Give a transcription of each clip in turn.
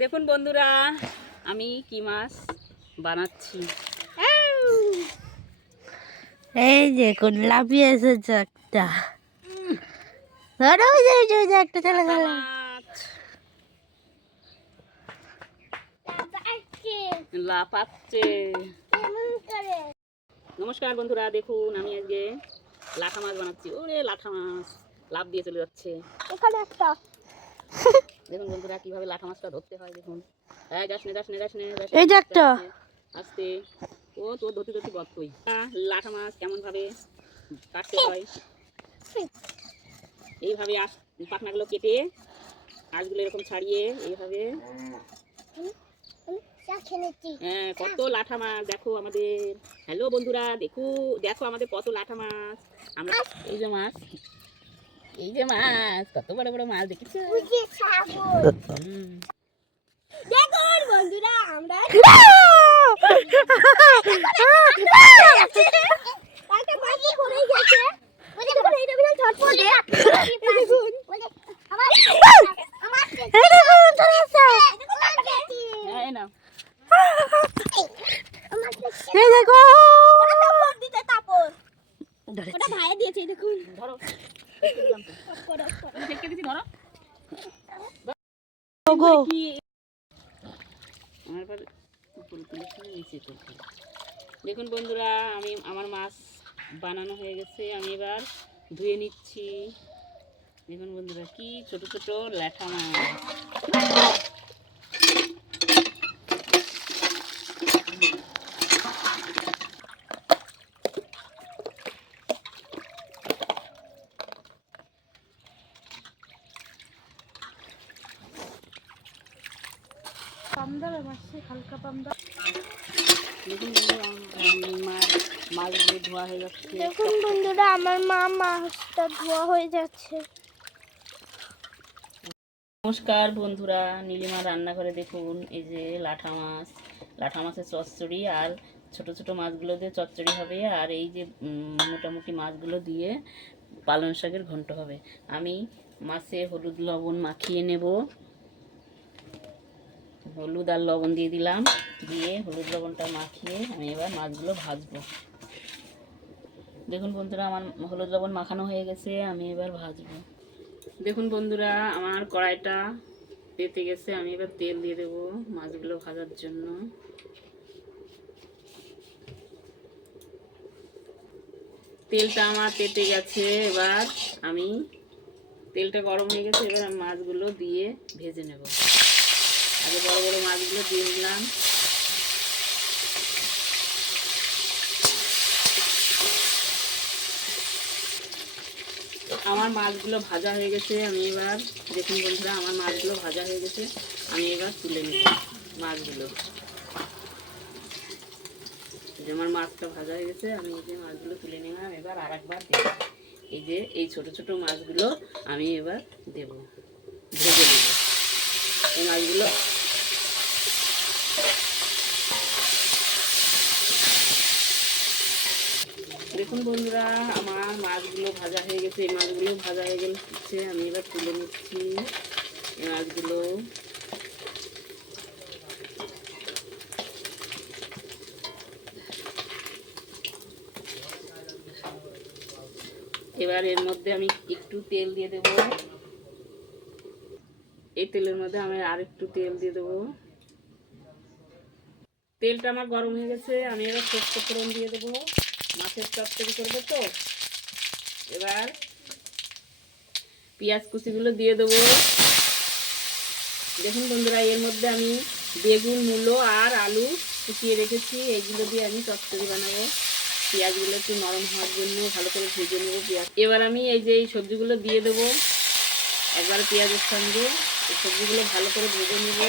দেখুন বন্ধুরা আমি কি মাছ বানাচ্ছি। এই দেখুন লাফিয়ে এসেছে একটা, একটা চলে গেল। লাফাচ্ছে। নমস্কার বন্ধুরা, দেখুন আমি আজকে লাঠা মাছ বানাচ্ছি। ওরে লাঠা মাছ লাফ দিয়ে চলে যাচ্ছে। এখানে একটা দেখুন বন্ধুরা কিভাবে লাঠা মাছটা ধরতে হয়। দেখুন এই যে একটা আস্তে। ও তো ধরতে ধরতে বক্তই। লাঠা মাছ কেমন ভাবে কাটতে হয়, এইভাবে পাখনাগুলো কেটে আঁশগুলো এরকম ছাড়িয়ে এইভাবে। হ্যাঁ, কত লাঠা মাছ দেখো আমাদের। হ্যালো বন্ধুরা, দেখো আমাদের কত লাঠা মাছ। আমরা এই যে মাছ কত বড় বড় মাছ দেখেছো। দেখুন বন্ধুরা আমরা ভাইয়া দিয়েছে। দেখুন ধরো দেখুন বন্ধুরা আমার মাছ বানানো হয়ে গেছে। আমি এবার ধুয়ে নিচ্ছি। দেখুন বন্ধুরা কি ছোট ছোট ল্যাঠা মাছ। মাছগুলো ধোয়া হয়ে যাচ্ছে। দেখুন বন্ধুরা আমার মাছটা ধোয়া হয়ে যাচ্ছে। নমস্কার বন্ধুরা, নীলিমা রান্নাঘরে দেখুন এই যে লাঠা মাছের চচ্চড়ি, আর ছোট ছোট মাছগুলো দিয়ে চচ্চড়ি হবে, আর এই যে মোটামুটি মাছগুলো দিয়ে পালং শাকের ঘন্ট হবে। আমি মাছে হলুদ লবণ মাখিয়ে নেব। হলুদ আর লবণ দিয়ে দিলাম, দিয়ে হলুদ লবণটা মাখিয়ে আমি এবার মাছগুলো ভাজবো। দেখুন বন্ধুরা আমার হলুদ লবণ মাখানো হয়ে গেছে, আমি এবার ভাজবো। দেখুন বন্ধুরা আমার কড়াইটা পেতে গেছে, আমি এবার তেল দিয়ে দেবো মাছগুলো ভাজার জন্য। তেলটা আমার পেতে গেছে, এবার আমি তেলটা গরম হয়ে গেছে, এবার আমি মাছগুলো দিয়ে ভেজে নেব। আগে বড় বড় মাছগুলো দিয়ে দিলাম। আমার মাছগুলো ভাজা হয়ে গেছে, আমি এবার দেখুন বন্ধুরা আমার মাছগুলো ভাজা হয়ে গেছে, আমি এবার তুলে নিচ্ছি মাছগুলো। যে আমার মাছটা ভাজা হয়ে গেছে, আমি এই যে মাছগুলো তুলে নিলাম। এবার আর একবার দেব, এই যে এই ছোট ছোট মাছগুলো আমি এবার দেব, ভেজে নেব এই মাছগুলো। দেখুন বন্ধুরা আমার মাছগুলো ভাজা হয়ে গেছে, এই মাছগুলো ভাজা হয়ে গেছে, আমি এবার তুলে নিচ্ছি এই মাছগুলো। এবার এর মধ্যে আমি একটু তেল দিয়ে দেব। এই তেলের মধ্যে আমি আর একটু তেল দিয়ে দেবো। তেলটা আমার গরম হয়ে গেছে, আমি এবার সরষে ফোড়ন দিয়ে দেবো। মাছের চচ্চড়ি করবো তো, এবার পেঁয়াজ কুচিগুলো দিয়ে দেবো। দেখুন বন্ধুরা এর মধ্যে আমি বেগুন, মূলো আর আলু কুচিয়ে রেখেছি, এইগুলো দিয়ে আমি চচ্চড়ি বানাবো। পেঁয়াজগুলো একটু নরম হওয়ার জন্য ভালো করে ভেজে নেবো পেঁয়াজ। এবার আমি এই যে এই সবজিগুলো দিয়ে দেবো একবার পেঁয়াজের সঙ্গে। এই সবজিগুলো ভালো করে ভেজে নেব।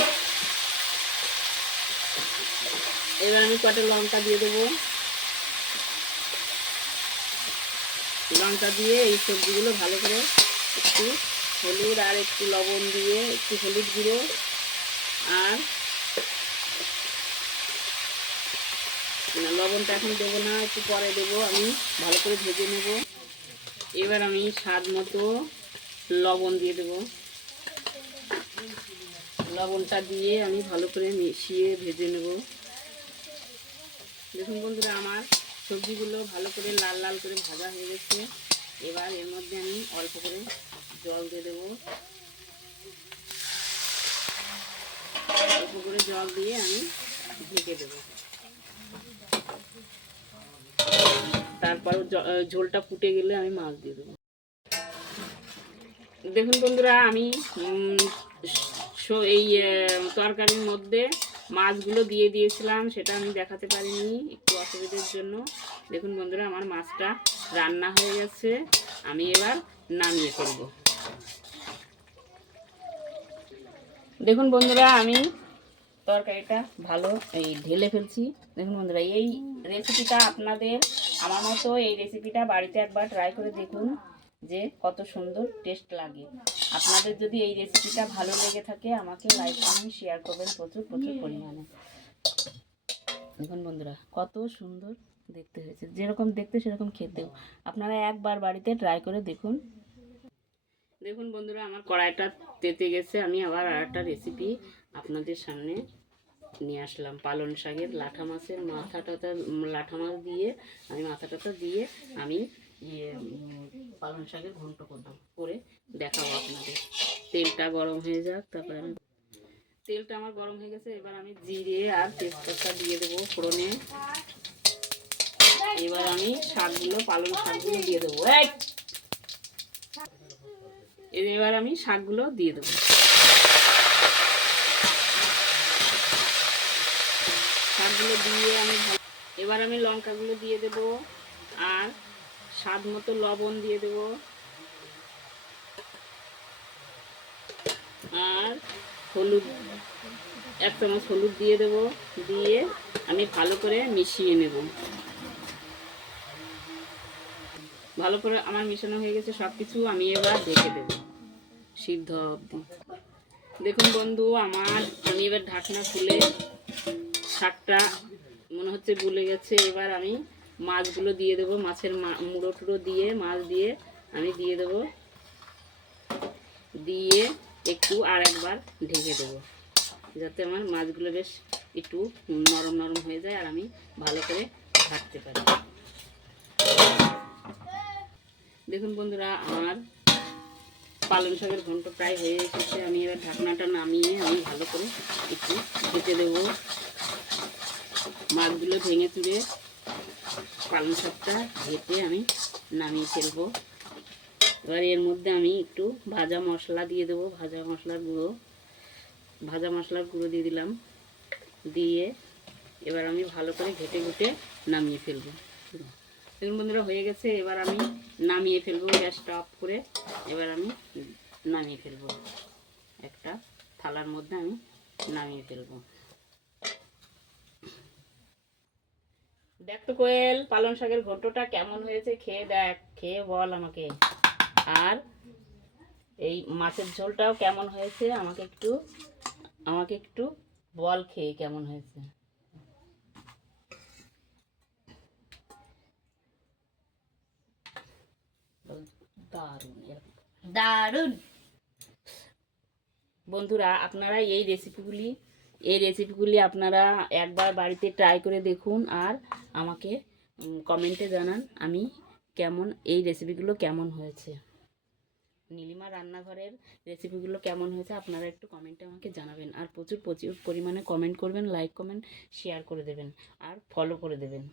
এবার আমি কটা লঙ্কা দিয়ে দেবো। লঙ্কা দিয়ে এই সবজিগুলো ভালো করে একটু হলুদ আর একটু লবণ দিয়ে, একটু হলুদ গুঁড়ো আর লবণটা এখন দেবো না, একটু পরে দেবো। আমি ভালো করে ভেজে নেব। এবার আমি স্বাদ মতো লবণ দিয়ে দেবো। লবণটা দিয়ে আমি ভালো করে মিশিয়ে ভেজে নেব। দেখুন বন্ধুরা, আমার সবজিগুলো ভালো করে লাল লাল করে ভাজা হয়ে গেছে। এবার এর মধ্যে আমি অল্প করে জল দিয়ে দেবো। অল্প করে জল দিয়ে আমি ঢেকে দেবো। তারপর ঝোলটা ফুটে গেলে আমি মাছ দিয়ে দেবো। দেখুন বন্ধুরা, আমি এই তরকারির মধ্যে মাছগুলো দিয়ে দিয়েছিলাম, সেটা আমি দেখাতে পারিনি একটু অসুবিধার জন্য। দেখুন বন্ধুরা, আমার মাছটা রান্না হয়ে গেছে। আমি এবার নামিয়ে ফেলব। দেখুন বন্ধুরা, আমি তরকারিটা ভালো ঢেলে ফেলছি। দেখুন বন্ধুরা, এই রেসিপিটা আপনাদের আমার মতো এই রেসিপিটা বাড়িতে একবার ট্রাই করে দেখুন যে কত সুন্দর টেস্ট লাগে। আপনাদের যদি এই রেসিপিটা ভালো লেগে থাকে আমাকে লাইক কমেন্ট শেয়ার করবেন প্রচুর প্রচুর পরিমাণে। দেখুন বন্ধুরা, কত সুন্দর দেখতে হয়েছে। যেরকম দেখতে সেরকম খেতেও। আপনারা একবার বাড়িতে ট্রাই করে দেখুন। দেখুন বন্ধুরা, আমার কড়াইটা তেতে গেছে। আমি আবার আর একটা রেসিপি আপনাদের সামনে নিয়ে আসলাম। পালং শাকের লাঠা মাছের লাঠা মাছ দিয়ে আমি মাথাটা দিয়ে আমি পালং শাকের ঘন্ট করে দেখাবো আপনাদের। তেলটা গরম হয়ে যাক, তারপরে আমি তেলটা আমার গরম হয়ে গেছে। এবার আমি জিরে আর তেজপাতা দিয়ে দেবো ফোড়নে। এবার আমি শাকগুলো পালং শাকগুলো দিয়ে দেবো। এবার আমি শাকগুলো দিয়ে দেবো। শাকগুলো দিয়ে আমি এবার আমি লঙ্কাগুলো দিয়ে দেব আর স্বাদ মতো লবণ দিয়ে দেব আর হলুদ, 1 চামচ হলুদ দিয়ে দেব। দিয়ে আমি ভালো করে মিশিয়ে নেব। ভালো করে আমার মিশানো হয়ে গেছে সব কিছু। আমি এবার ঢেকে দেব সিদ্ধ অবধি। দেখুন বন্ধু, আমি এবার ঢাকনা খুলে শাকটা মনে হচ্ছে গলে গেছে। এবার আমি মাছগুলো দিয়ে দেবো। মাছের মুড়ো টুড়ো দিয়ে মাছ দিয়ে আমি দিয়ে দেবো। দিয়ে একটু আর একবার ঢেকে দেবো যাতে আমার মাছগুলো বেশ একটু নরম নরম হয়ে যায় আর আমি ভালো করে ভাজতে পারি। দেখুন বন্ধুরা, আমার পালং শাকের ঘন্ট প্রায় হয়ে এসেছে। আমি এবার ঢাকনাটা নামিয়ে আমি ভালো করে একটু ভেজে দেবো। মাছগুলো ভেঙে চুড়ে পালং শাকটা ঘেটে আমি নামিয়ে ফেলবো। এবার এর মধ্যে আমি একটু ভাজা মশলা দিয়ে দেবো। ভাজা মশলার গুঁড়ো দিয়ে দিলাম। দিয়ে এবার আমি ভালো করে ঘেটে ঘুটে নামিয়ে ফেলবো। দেখুন বন্ধুরা, হয়ে গেছে। এবার আমি নামিয়ে ফেলবো গ্যাসটা অফ করে। এবার আমি নামিয়ে ফেলবো একটা থালার মধ্যে আমি নামিয়ে ফেলবো। দেখ তো কোয়েল, পালং শাকের ঘন্টটা কেমন হয়েছে খেয়ে দেখ, খেয়ে বল আমাকে। আর এই মাছের ঝোলটাও কেমন হয়েছে আমাকে একটু বল খেয়ে কেমন হয়েছে। দারুণ দারুণ। বন্ধুরা, আপনারা এই রেসিপিগুলি আপনারা একবার বাড়িতে ট্রাই করে দেখুন আর আমাকে কমেন্টে জানান এই রেসিপিগুলো কেমন হয়েছে। নীলিমা রান্নাঘরের রেসিপিগুলো কেমন হয়েছে আপনারা একটু কমেন্টে আমাকে জানাবেন। আর প্রচুর প্রচুর পরিমাণে কমেন্ট করবেন, লাইক কমেন্ট শেয়ার করে দেবেন আর ফলো করে দেবেন।